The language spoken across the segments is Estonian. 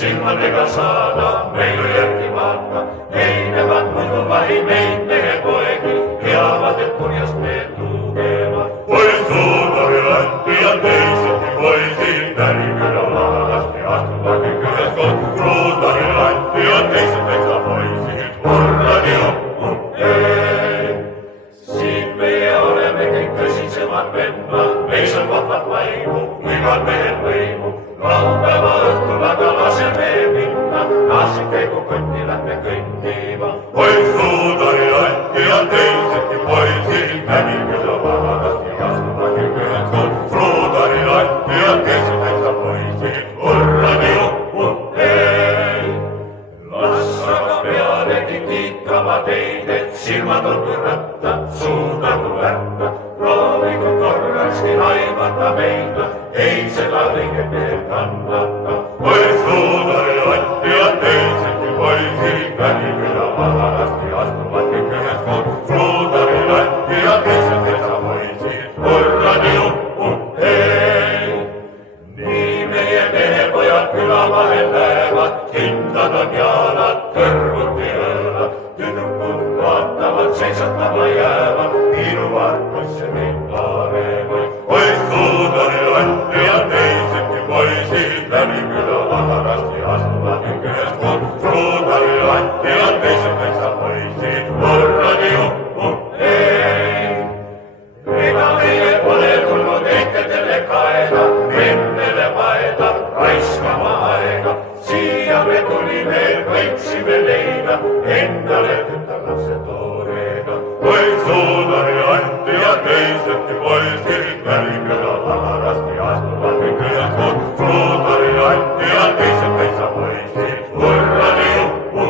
silmadega saada, meilu järgi vaata, heinevad muidu vahi meid mehe poegi, teavad, et kurjast meelt lugevad. Poiss suudari Anti ja teiseti poisid, Näriküla mahalasti astuvadki üheskoos. Suudari Anti ja teised täitsa poisid, hurradi uppu, siin meie oleme kõik tõsisemad vennad, meis on vahvad vaimu, igal mehel võimu. Laupäeva õhtul aga laseme minna, naasib käigu kotti lähme kõndiva. Poiss suudari Anti ja teiseti poisid, Näriküla mahalasti astuvadki üheskoos. Suudari Anti ja teised täitsa poisid, hurradi uppu, las aga pealegi kiikama teid, et silmad on kõrrattad, suu nagu värta. Proovigu korrakski aimata meida, ei seda õiget meelt kannata. Poiss suudari Anti ja teiseti poisid, Näriküla mahalasti astuvadki üheskoos. Suudari Anti ja teised täitsa poisid, hurradi uppu, nii meie mehepojad küla vahel lähevad, kindlad on jalad, kõrvuti õõlad. Tüdrukud vaatavad, seisatama jäävad, iluvad poisse meid parevaid. Poiss suudari Anti ja teiseti poisid, Näriküla mahalasti astuvadki üheskoos. Suudari Anti ja teised täitsa poisid, hurradi uppu, ega meie pole tulnud ehtedele kaela, vendele vaeda, raiskama aega. Siia me tulime, võiksime leida endale tütarlapse toorega. Poiss suudari Anti ja teiseti poisid, Näriküla mahalasti astuvadki üheskoos. Suudari Anti ja teised täitsa poisid, hurradi uppu,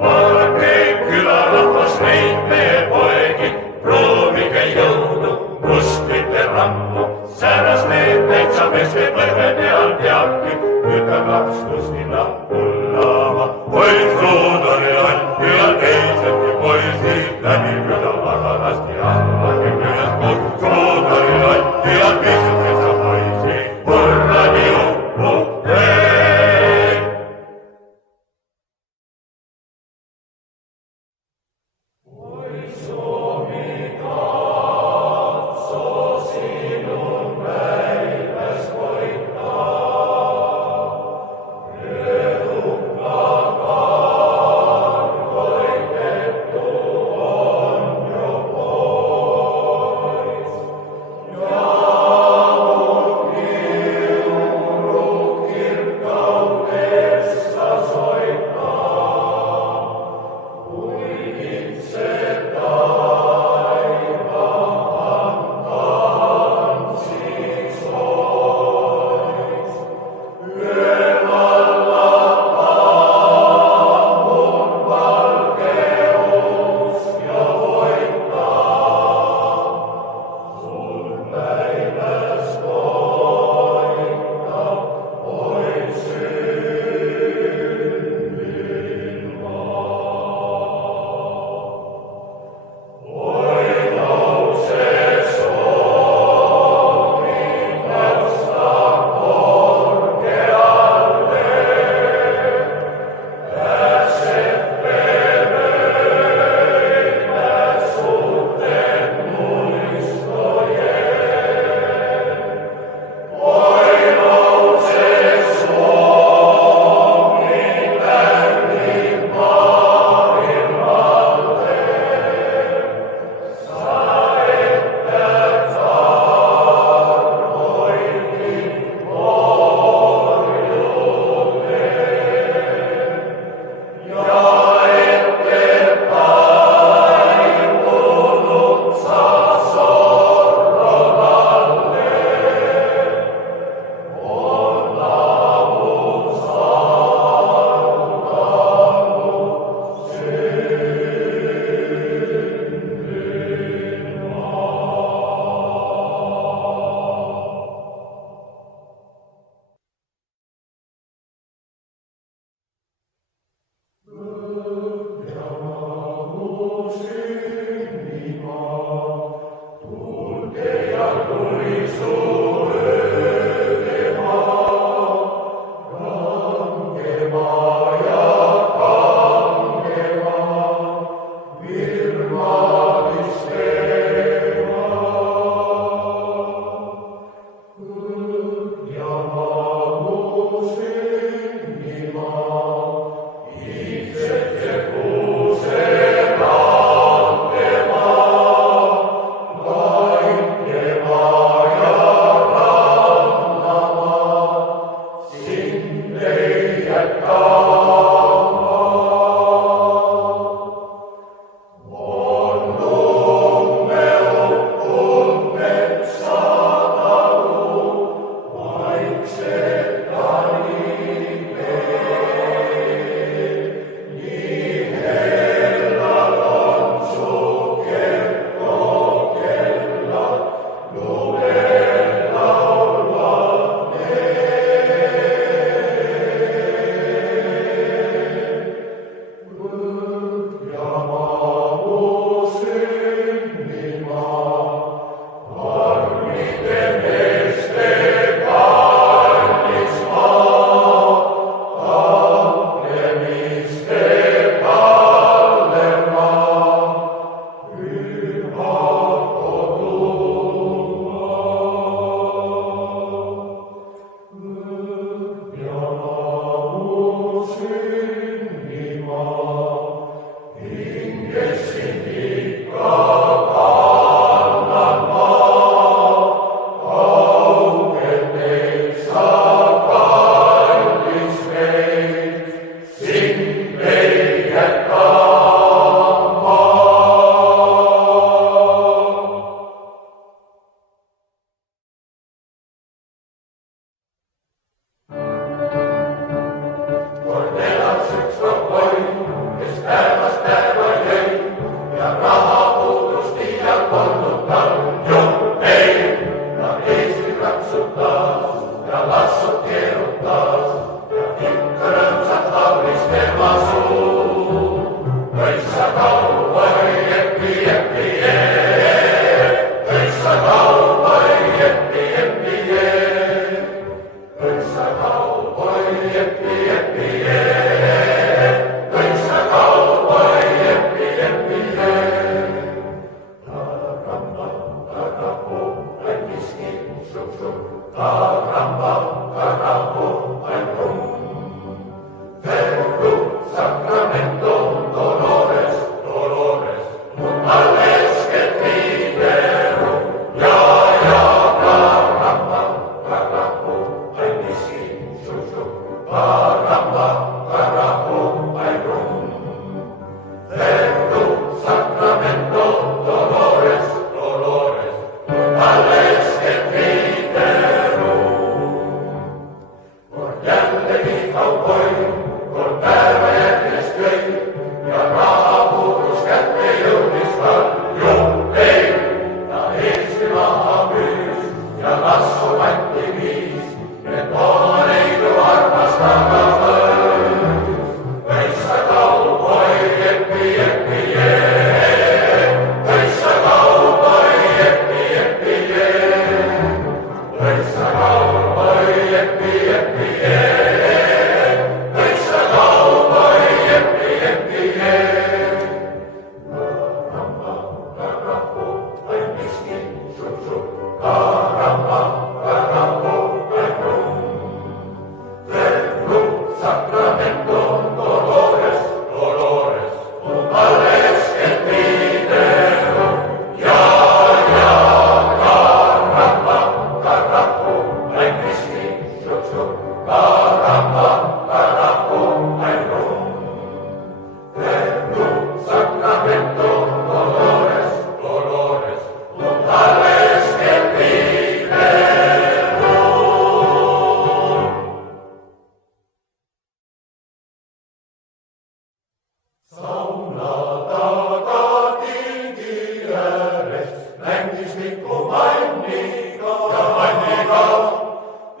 vaadake külarahvas neid meie poegi, proovige jõudu, musklite rammu, säärast need täitsa meeste põrvede all teabki, tütarlaps lustina pullama. Poiss suudari Anti ja teiseti poisid, Näriküla mahalasti astuvadki üheskoos. Suudari Anti ja teised täitsa poisid, hurradi uppu, yeah.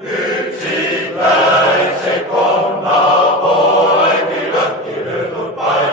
Üksi väikse konna poegi lõhki löödud pae.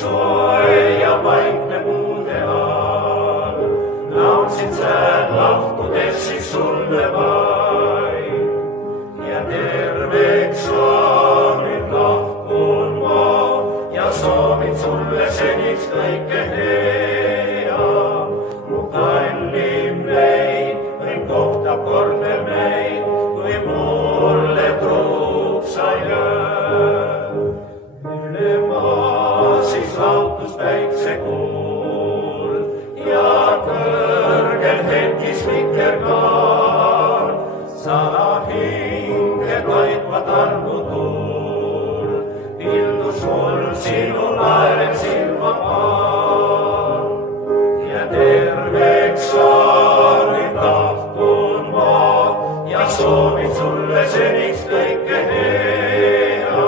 soe ja vaikne kuulde andsin sään lahkudes siis sulle vain. Ja terveeks saanin lahkuun ma ja soovin sulle seniks kõike hea. Mu kallim neid, võin kohtab kord veel meid, kui mulle truuks sa jää. Üle maa siis lautus päiksekuul ja kõrgel hetkis vikerkaar. Salahinge toitvat armutuul, pildus mul sinu naerev silmapaar. Ja terveks saanin lahkun ma ja soovin sulle seniks kõike hea.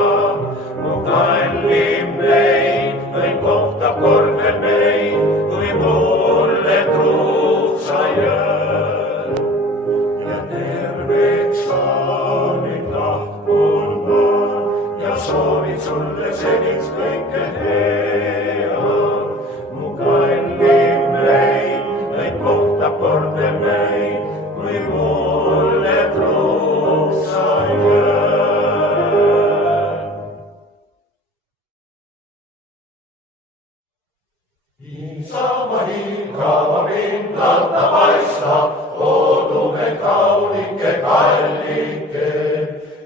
Mu kallim neid, võin kohtab kord veel meid, kui mulle truuks sa jääd. Ja terveks saanin lahkun ma ja soovin sulle seniks kõike hea. Mu kallim neid, võin kohtab kord veel meid, kui mulle truuks sa jääd. Iisama hingava pinnalta paistab, loodume kaunike kallike.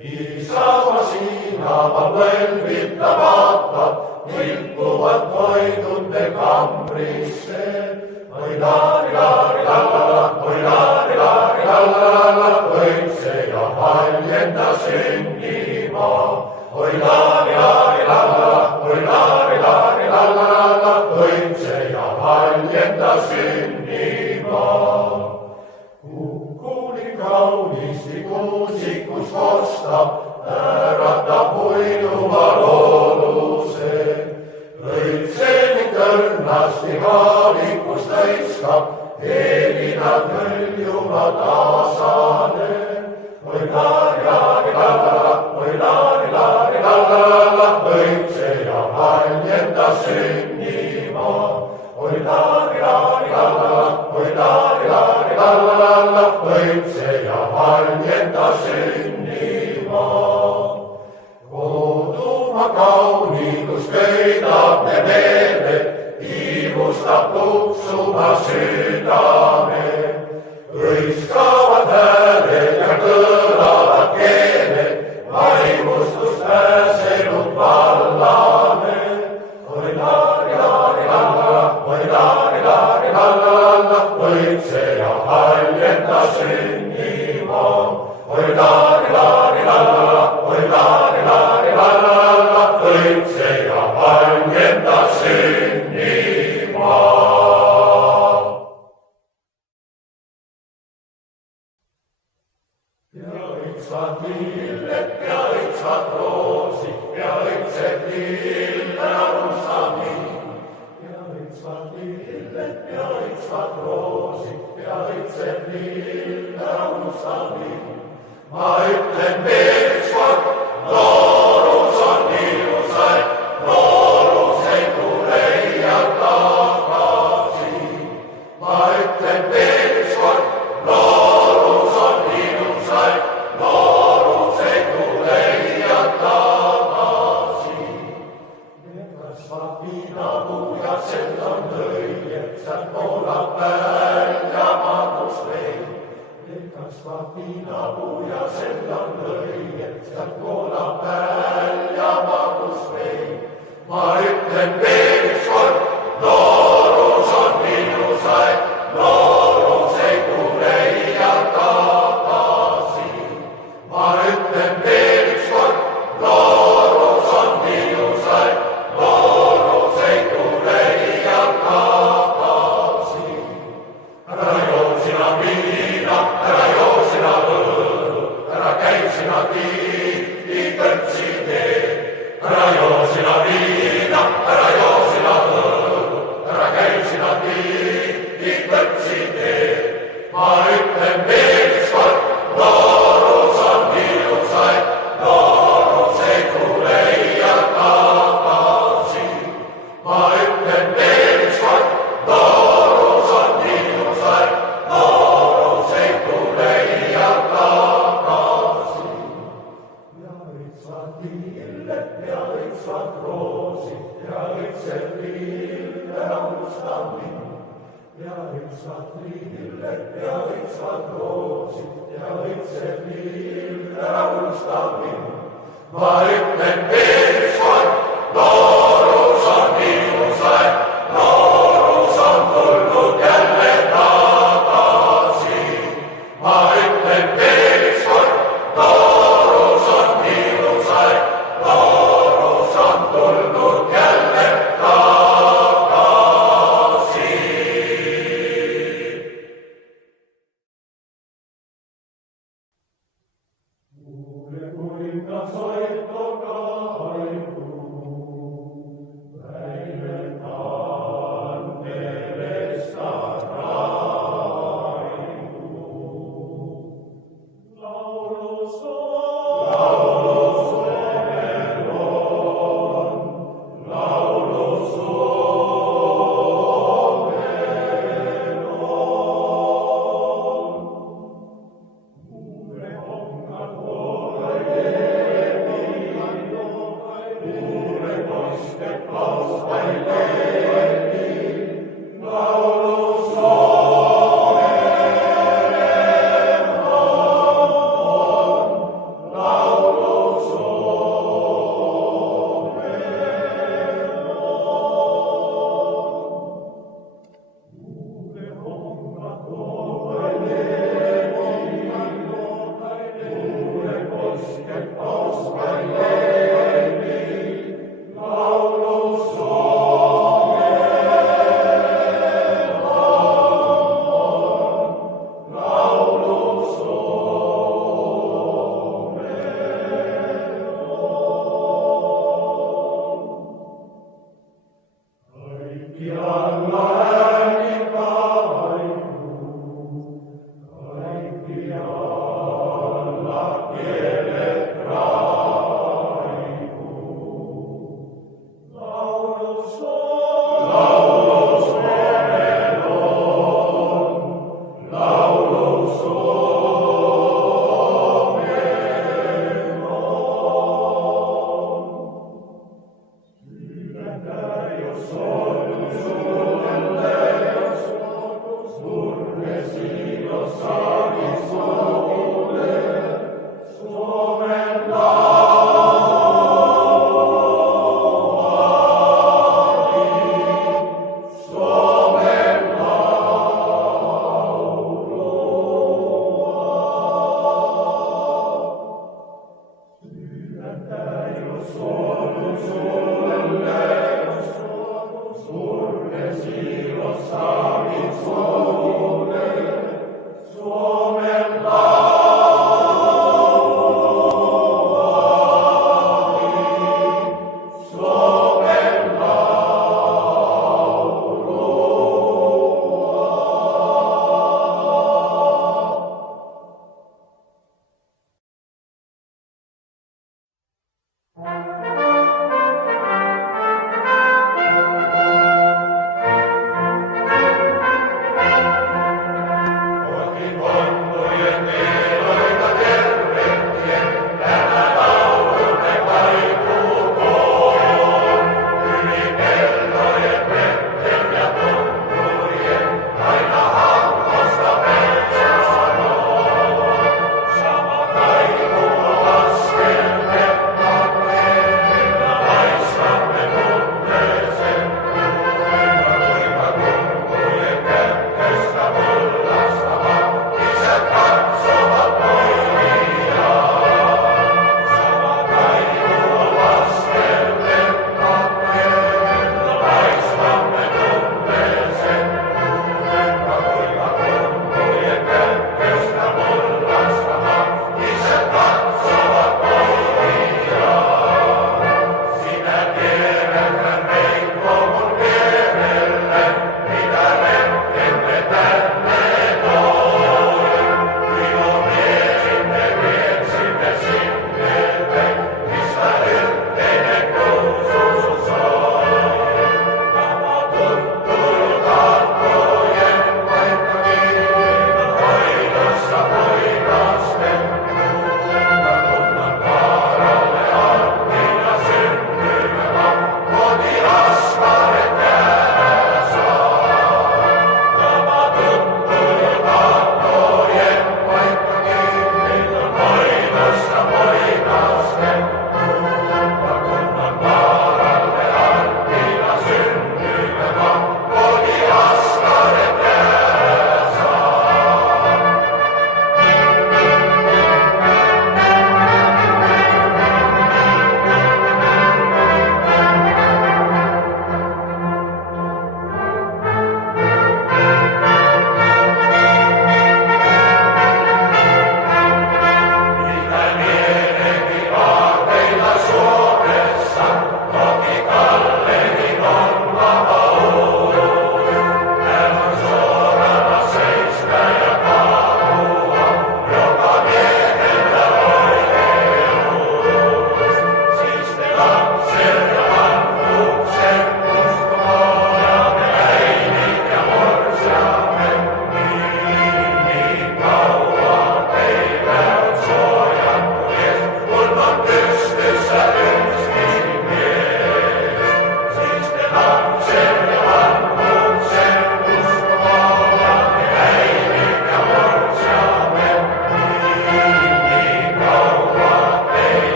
Iisama siinama põlvita vaatab, ilkuvad toidunde kambrisse. Oi laari, laari, lallala, oi laari, laari, lallala, õitse ja haljenda sünnima. Oi laari, laari, lallala, oi laari, laari, lallala, õitse ja haljenda sünnima. Kukkuli kaunisti kuusikus kostab, äratab uinuva looduse. Õitseni kõrnasti haalikust lõiskab, eelinad hõljuma taasane. Oi laari, laari, lallala, oi laari, laari, lallala, õitse ja haljenda sünnima. Oi laari, laari, lallala, oi laari, laari, lallala, õitse ja haljenda sünnima. Kodumaa kaunikus köidab ne meele, iivustab tuksuma südame. Hõiskavad hääled ja kõlavad keeled, vaimustust pääsenud vallame. Oi laari, laari, lallala, oi laari, laari, lallala, õitse ja haljenda sünnima. Oi laari, laari, lallala, oi laari, laari, lallala, õitse ja haljenda sünnima. Ja õitsvad lilled, ja õitsvad roosid, ja õitseb lille alustamine. Ja õitsvad lilled, ja õitsvad roosid, ja õitseb lille alustamine. Ma ütlen veel üks kord, noorus on ilusaid, noorus ei tule iial tagasi. Ma ütlen veel üks kord, noorus on ilusaid, noorus ei tule iial tagasi. Need kasvab viinapuu ja sel on õied, sealt voolab välja magusvein. Kasvab viinapuu ja sel on õied, sealt voolab välja magusvein. Ma ütlen veel üks kord, noorus on ilusaid, noorus ei tule iial tagasi. Ma ütlen veel üks kord, noorus on ilusaid, noorus ei tule iial tagasi. Ära joo sina viina, ära joo sina võõru, ära käi sina tihti kõrtsi tee. Ära joo sina viina, ära joo sina võõru, ära käi sina tihti kõrtsi tee. Ma ütlen veel üks kord, noorus on ilusaid, noorus ei tule iial tagasi. Ma ütlen veel üks kord, noorus on ilusaid, ja õitsvad liilled ja õitsvad roosid ja õitseb lill ära unustab mind. Ma ütlen veel ükskord, noorus on ilus aeg, noorus on tulnud jälle tagasi. Ma ütlen veel ükskord, noorus on ilus aeg, noorus on tulnud jälle tagasi. Kuningas hoitud kaimu, väile kandelesta raimu. Laulu Soomel on, laulu Soomel on. Kuule hongad ja